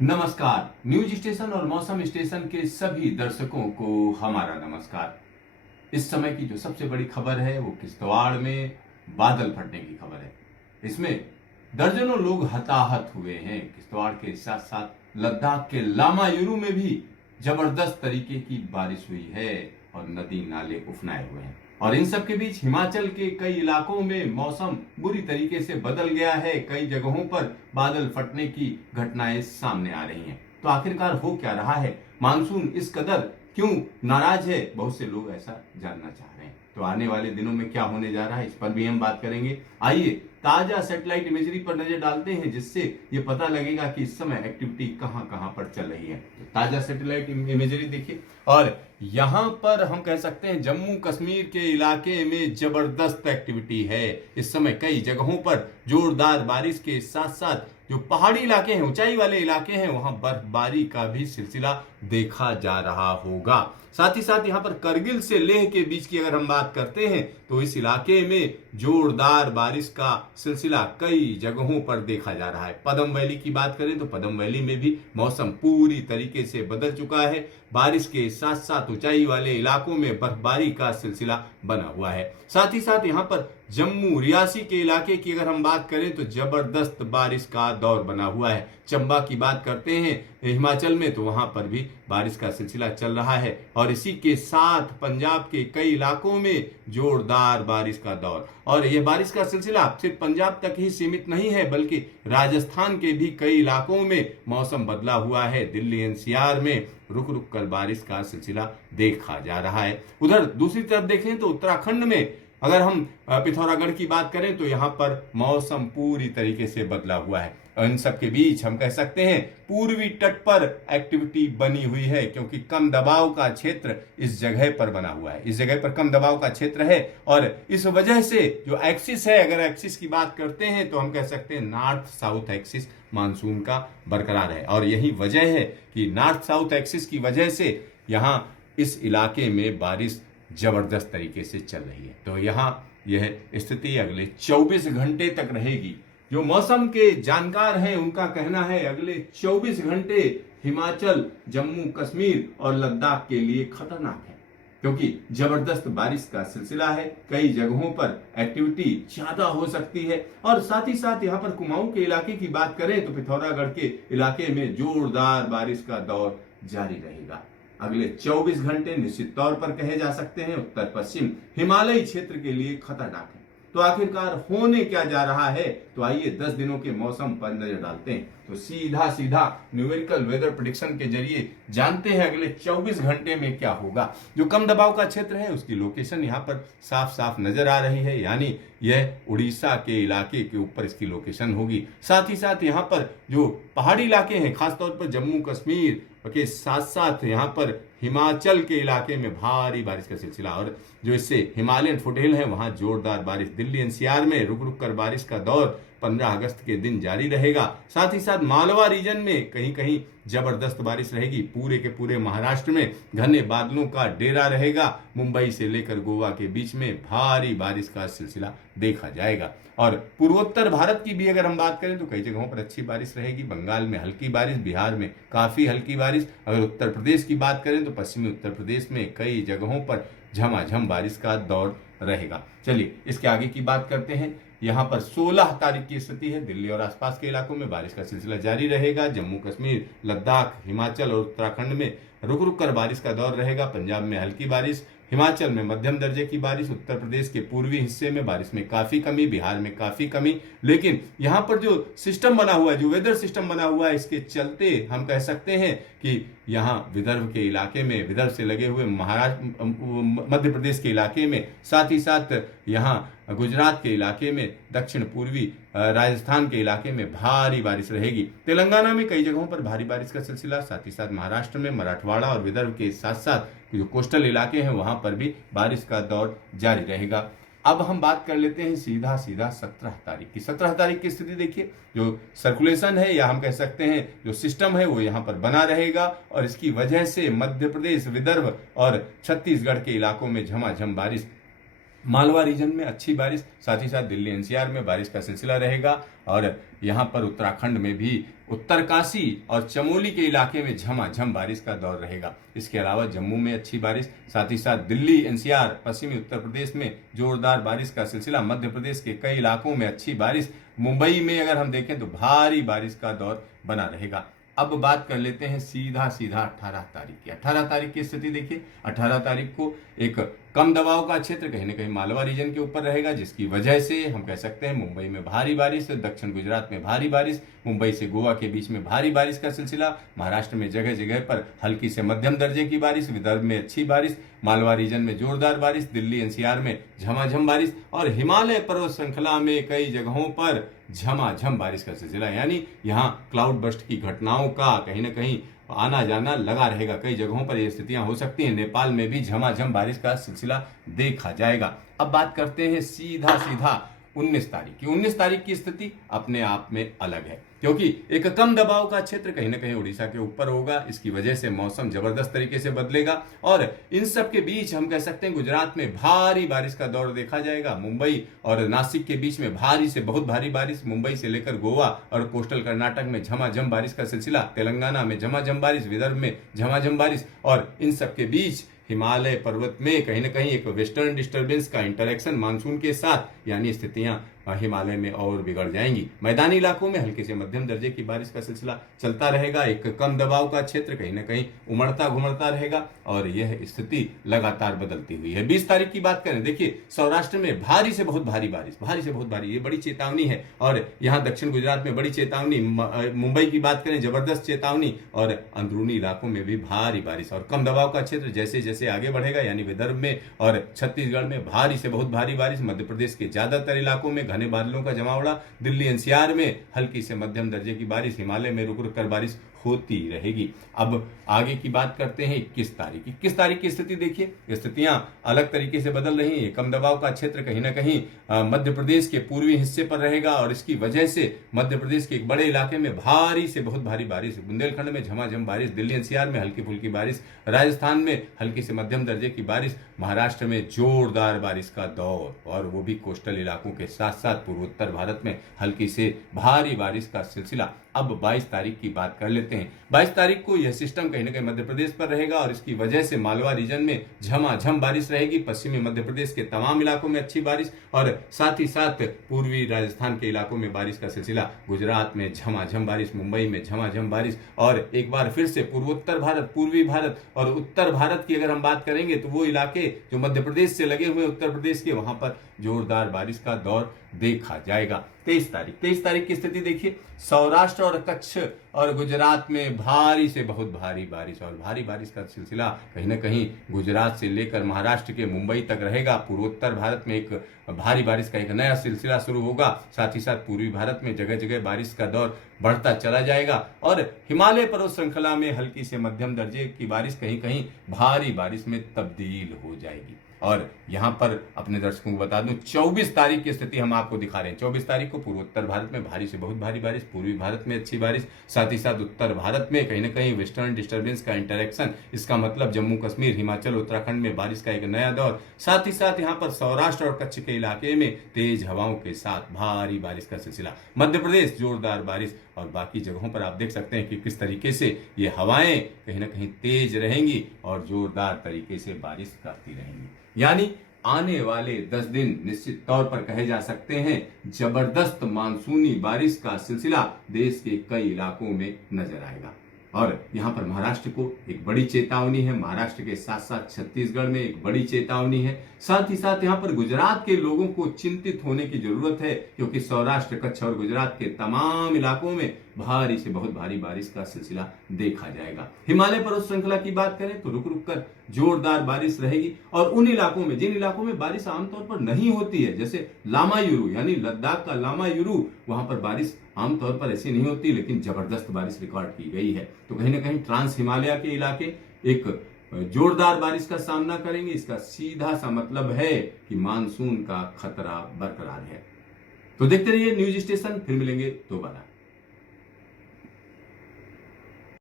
नमस्कार। News station और मौसम स्टेशन के सभी दर्शकों को हमारा नमस्कार। इस समय की जो सबसे बड़ी खबर है वो किश्तवाड़ में बादल फटने की खबर है। इसमें दर्जनों लोग हताहत हुए हैं। किश्तवाड़ के साथ साथ लद्दाख के लामायुरू में भी जबरदस्त तरीके की बारिश हुई है और नदी नाले उफनाए हुए हैं। और इन सब के बीच हिमाचल के कई इलाकों में मौसम बुरी तरीके से बदल गया है। कई जगहों पर बादल फटने की घटनाएं सामने आ रही हैं। तो आखिरकार हो क्या रहा है? मानसून इस कदर क्यों नाराज है? बहुत से लोग ऐसा जानना चाह रहे हैं। तो आने वाले दिनों में क्या होने जा रहा है, इस पर भी हम बात करेंगे। आइए ताजा सैटेलाइट इमेजरी पर नजर डालते हैं, जिससे ये पता लगेगा कि इस समय एक्टिविटी कहां कहां पर चल रही है। तो ताजा सैटेलाइट इमेजरी देखिए, और यहां पर हम कह सकते हैं जम्मू कश्मीर के इलाके में जबरदस्त एक्टिविटी है। इस समय कई जगहों पर जोरदार बारिश के साथ साथ जो पहाड़ी इलाके हैं, ऊंचाई वाले इलाके हैं, वहां बर्फबारी का भी सिलसिला देखा जा रहा होगा। साथ ही साथ यहां पर करगिल से लेह के बीच की अगर हम बात करते हैं तो इस इलाके में जोरदार बारिश का सिलसिला कई जगहों पर देखा जा रहा है। पदम वैली की बात करें तो पदम वैली में भी मौसम पूरी तरीके से बदल चुका है। बारिश के साथ साथ ऊंचाई वाले इलाकों में बर्फबारी का सिलसिला बना हुआ है। साथ ही साथ यहाँ पर जम्मू रियासी के इलाके की अगर हम बात करें तो जबरदस्त बारिश का दौर बना हुआ है। चंबा की बात करते हैं हिमाचल में तो वहां पर भी बारिश का सिलसिला चल रहा है। और इसी के साथ पंजाब के कई इलाकों में जोरदार बारिश का दौर, और यह बारिश का सिलसिला सिर्फ पंजाब तक ही सीमित नहीं है बल्कि राजस्थान के भी कई इलाकों में मौसम बदला हुआ है। दिल्ली एनसीआर में रुक रुक कर बारिश का सिलसिला देखा जा रहा है। उधर दूसरी तरफ देखें तो उत्तराखंड में अगर हम पिथौरागढ़ की बात करें तो यहां पर मौसम पूरी तरीके से बदला हुआ है। इन सब के बीच हम कह सकते हैं पूर्वी तट पर एक्टिविटी बनी हुई है, क्योंकि कम दबाव का क्षेत्र इस जगह पर बना हुआ है। इस जगह पर कम दबाव का क्षेत्र है और इस वजह से जो एक्सिस है, अगर एक्सिस की बात करते हैं तो हम कह सकते हैं नॉर्थ साउथ एक्सिस मानसून का बरकरार है। और यही वजह है कि नॉर्थ साउथ एक्सिस की वजह से यहां इस इलाके में बारिश जबरदस्त तरीके से चल रही है। तो यहां यह स्थिति अगले 24 घंटे तक रहेगी। जो मौसम के जानकार हैं उनका कहना है अगले 24 घंटे हिमाचल, जम्मू कश्मीर और लद्दाख के लिए खतरनाक है, क्योंकि जबरदस्त बारिश का सिलसिला है। कई जगहों पर एक्टिविटी ज्यादा हो सकती है। और साथ ही साथ यहाँ पर कुमाऊं के इलाके की बात करें तो पिथौरागढ़ के इलाके में जोरदार बारिश का दौर जारी रहेगा। अगले 24 घंटे निश्चित तौर पर कहे जा सकते हैं उत्तर पश्चिम हिमालयी क्षेत्र के लिए खतरनाक है। तो आखिरकार होने क्या जा रहा है? तो आइए 10 दिनों के मौसम पर नजर डालते हैं। तो सीधा सीधा न्यूमेरिकल वेदर प्रेडिक्शन के जरिए जानते हैं अगले 24 घंटे में क्या होगा। जो कम दबाव का क्षेत्र है उसकी लोकेशन यहाँ पर साफ साफ नजर आ रही है, यानी यह उड़ीसा के इलाके के ऊपर इसकी लोकेशन होगी। साथ ही साथ यहाँ पर जो पहाड़ी इलाके हैं, खासतौर पर जम्मू कश्मीर के साथ साथ यहाँ पर हिमाचल के इलाके में भारी बारिश का सिलसिला, और जो इससे हिमालयन फुटहिल है वहां जोरदार बारिश। दिल्ली एनसीआर में रुक रुक कर बारिश का दौर 15 अगस्त के दिन जारी रहेगा। साथ ही साथ मालवा रीजन में कहीं कहीं जबरदस्त बारिश रहेगी। पूरे के पूरे महाराष्ट्र में घने बादलों का डेरा रहेगा। मुंबई से लेकर गोवा के बीच में भारी बारिश का सिलसिला देखा जाएगा। और पूर्वोत्तर भारत की भी अगर हम बात करें तो कई जगहों पर अच्छी बारिश रहेगी। बंगाल में हल्की बारिश, बिहार में काफी हल्की बारिश। अगर उत्तर प्रदेश की बात करें तो पश्चिमी उत्तर प्रदेश में कई जगहों पर झमाझम बारिश का दौर रहेगा। चलिए इसके आगे की बात करते हैं। यहाँ पर 16 तारीख की स्थिति है। दिल्ली और आसपास के इलाकों में बारिश का सिलसिला जारी रहेगा। जम्मू कश्मीर, लद्दाख, हिमाचल और उत्तराखंड में रुक रुक कर बारिश का दौर रहेगा। पंजाब में हल्की बारिश, हिमाचल में मध्यम दर्जे की बारिश, उत्तर प्रदेश के पूर्वी हिस्से में बारिश में काफी कमी, बिहार में काफी कमी। लेकिन यहाँ पर जो सिस्टम बना हुआ है, जो वेदर सिस्टम बना हुआ है, इसके चलते हम कह सकते हैं कि यहाँ विदर्भ के इलाके में, विदर्भ से लगे हुए महाराष्ट्र, मध्य प्रदेश के इलाके में, साथ ही साथ यहाँ गुजरात के इलाके में, दक्षिण पूर्वी राजस्थान के इलाके में भारी बारिश रहेगी। तेलंगाना में कई जगहों पर भारी बारिश का सिलसिला, साथ ही साथ महाराष्ट्र में, मराठवाड़ा और विदर्भ के साथ साथ जो कोस्टल इलाके हैं वहां पर भी बारिश का दौर जारी रहेगा। अब हम बात कर लेते हैं सीधा सीधा 17 तारीख की। 17 तारीख की स्थिति देखिए, जो सर्कुलेशन है या हम कह सकते हैं जो सिस्टम है वो यहाँ पर बना रहेगा, और इसकी वजह से मध्य प्रदेश, विदर्भ और छत्तीसगढ़ के इलाकों में झमाझम बारिश मालवा रीजन में अच्छी बारिश, साथ ही साथ दिल्ली एनसीआर में बारिश का सिलसिला रहेगा और यहाँ पर उत्तराखंड में भी उत्तरकाशी और चमोली के इलाके में झमाझम बारिश का दौर रहेगा। इसके अलावा जम्मू में अच्छी बारिश, साथ ही साथ दिल्ली एनसीआर, पश्चिमी उत्तर प्रदेश में जोरदार बारिश का सिलसिला, मध्य प्रदेश के कई इलाकों में अच्छी बारिश, मुंबई में अगर हम देखें तो भारी बारिश का दौर बना रहेगा। अब बात कर लेते हैं सीधा 18 तारीख की। 18 तारीख की स्थिति देखिए। 18 तारीख को एक कम दबाव का क्षेत्र कहीं ना कहीं मालवा रीजन के ऊपर रहेगा, जिसकी वजह से हम कह सकते हैं मुंबई में भारी बारिश, दक्षिण गुजरात में भारी बारिश, मुंबई से गोवा के बीच में भारी बारिश का सिलसिला, महाराष्ट्र में जगह जगह पर हल्की से मध्यम दर्जे की बारिश, विदर्भ में अच्छी बारिश, मालवा रीजन में जोरदार बारिश, दिल्ली एनसीआर में झमाझम बारिश और हिमालय पर्वत श्रृंखला में कई जगहों पर झमाझम बारिश का सिलसिला। यानी यहाँ क्लाउड बर्स्ट की घटनाओं का कहीं ना कहीं आना जाना लगा रहेगा। कई जगहों पर ये स्थितियां हो सकती हैं। नेपाल में भी झमाझम बारिश का सिलसिला देखा जाएगा। अब बात करते हैं सीधा 19 तारीख की। 19 तारीख की स्थिति अपने आप में अलग है, क्योंकि एक कम दबाव का क्षेत्र कहीं ना कहीं उड़ीसा के ऊपर होगा। इसकी वजह से मौसम जबरदस्त तरीके से बदलेगा और इन सब के बीच हम कह सकते हैं गुजरात में भारी बारिश का दौर देखा जाएगा। मुंबई और नासिक के बीच में भारी से बहुत भारी बारिश, मुंबई से लेकर गोवा और कोस्टल कर्नाटक में झमाझम बारिश का सिलसिला, तेलंगाना में झमाझम बारिश, विदर्भ में झमाझम बारिश और इन सब के बीच हिमालय पर्वत में कहीं ना कहीं एक वेस्टर्न डिस्टर्बेंस का इंटरेक्शन मानसून के साथ, यानी स्थितियां हिमालय में और बिगड़ जाएंगी। मैदानी इलाकों में हल्के से मध्यम दर्जे की बारिश का सिलसिला चलता रहेगा। एक कम दबाव का क्षेत्र कहीं ना कहीं उमड़ता घुमड़ता रहेगा और यह स्थिति लगातार बदलती हुई है। 20 तारीख की बात करें, देखिए सौराष्ट्र में भारी से बहुत भारी बारिश, भारी से बहुत भारी, ये बड़ी चेतावनी है। और यहाँ दक्षिण गुजरात में बड़ी चेतावनी, मुंबई की बात करें जबरदस्त चेतावनी और अंदरूनी इलाकों में भी भारी बारिश। और कम दबाव का क्षेत्र जैसे जैसे आगे बढ़ेगा, यानी विदर्भ में और छत्तीसगढ़ में भारी से बहुत भारी बारिश, मध्य प्रदेश के ज्यादातर इलाकों में घने बादलों का जमावड़ा, दिल्ली एनसीआर में हल्की से मध्यम दर्जे की बारिश, हिमालय में रुक रुक कर बारिश होती रहेगी। अब आगे की बात करते हैं 21 तारीख। 21 तारीख की स्थिति देखिए, स्थितियां अलग तरीके से बदल रही हैं। कम दबाव का क्षेत्र कहीं ना कहीं मध्य प्रदेश के पूर्वी हिस्से पर रहेगा और इसकी वजह से मध्य प्रदेश के एक बड़े इलाके में भारी से बहुत भारी बारिश, बुंदेलखंड में झमाझम बारिश, दिल्ली एनसीआर में हल्की फुल्की बारिश, राजस्थान में हल्की से मध्यम दर्जे की बारिश, महाराष्ट्र में जोरदार बारिश का दौर और वो भी कोस्टल इलाकों के साथ साथ पूर्वोत्तर भारत में हल्की से भारी बारिश का सिलसिला। अब 22 तारीख की बात कर लेते हैं। 22 तारीख को यह सिस्टम कहीं ना कहीं मध्य प्रदेश पर रहेगा और इसकी वजह से मालवा रीजन में झमाझम बारिश रहेगी। पश्चिमी मध्य प्रदेश के तमाम इलाकों में अच्छी बारिश और साथ ही साथ पूर्वी राजस्थान के इलाकों में बारिश का सिलसिला। गुजरात में झमाझम बारिश, मुंबई में झमाझम बारिश और एक बार फिर से पूर्वोत्तर भारत, पूर्वी भारत और उत्तर भारत की अगर हम बात करेंगे तो वो इलाके जो मध्य प्रदेश से लगे हुए उत्तर प्रदेश के, वहां पर जोरदार बारिश का दौर देखा जाएगा। 23 तारीख की स्थिति देखिए, सौराष्ट्र और कच्छ और गुजरात में भारी से बहुत भारी बारिश और भारी बारिश का सिलसिला कहीं ना कहीं गुजरात से लेकर महाराष्ट्र के मुंबई तक रहेगा। पूर्वोत्तर भारत में एक भारी बारिश का एक नया सिलसिला शुरू होगा। साथ ही साथ पूर्वी भारत में जगह जगह बारिश का दौर बढ़ता चला जाएगा और हिमालय पर्वत श्रृंखला में हल्की से मध्यम दर्जे की बारिश कहीं कहीं भारी बारिश में तब्दील हो जाएगी। और यहां पर अपने दर्शकों को बता दूं, 24 तारीख की स्थिति हम आपको दिखा रहे हैं। 24 तारीख को पूर्वोत्तर भारत में भारी से बहुत भारी बारिश, पूर्वी भारत में अच्छी बारिश, साथ ही साथ उत्तर भारत में कहीं ना कहीं वेस्टर्न डिस्टर्बेंस का इंटरेक्शन, इसका मतलब जम्मू कश्मीर, हिमाचल, उत्तराखंड में बारिश का एक नया दौर। साथ ही साथ यहाँ पर सौराष्ट्र और कच्छ के इलाके में तेज हवाओं के साथ भारी बारिश का सिलसिला। मध्य प्रदेश जोरदार बारिश और बाकी जगहों पर आप देख सकते हैं कि किस तरीके से ये हवाएं कहीं ना कहीं तेज रहेंगी और जोरदार तरीके से बारिश करती रहेंगी। यानी आने वाले 10 दिन निश्चित तौर पर कहे जा सकते हैं जबरदस्त मानसूनी बारिश का सिलसिला देश के कई इलाकों में नजर आएगा। और यहाँ पर महाराष्ट्र को एक बड़ी चेतावनी है, महाराष्ट्र के साथ साथ छत्तीसगढ़ में एक बड़ी चेतावनी है। साथ ही साथ यहाँ पर गुजरात के लोगों को चिंतित होने की जरूरत है, क्योंकि सौराष्ट्र, कच्छ और गुजरात के तमाम इलाकों में भारी से बहुत भारी बारिश का सिलसिला देखा जाएगा। हिमालय पर्वत श्रृंखला की बात करें तो रुक रुक कर जोरदार बारिश रहेगी और उन इलाकों में, जिन इलाकों में बारिश आमतौर पर नहीं होती है, जैसे लामायुरु यानी लद्दाख का लामायुरु, वहां पर बारिश आमतौर पर ऐसी नहीं होती, लेकिन जबरदस्त बारिश रिकॉर्ड की गई है। तो कहीं ना कहीं ट्रांस हिमालय के इलाके एक जोरदार बारिश का सामना करेंगे। इसका सीधा सा मतलब है कि मानसून का खतरा बरकरार है। तो देखते रहिए न्यूज स्टेशन, फिर मिलेंगे दोबारा।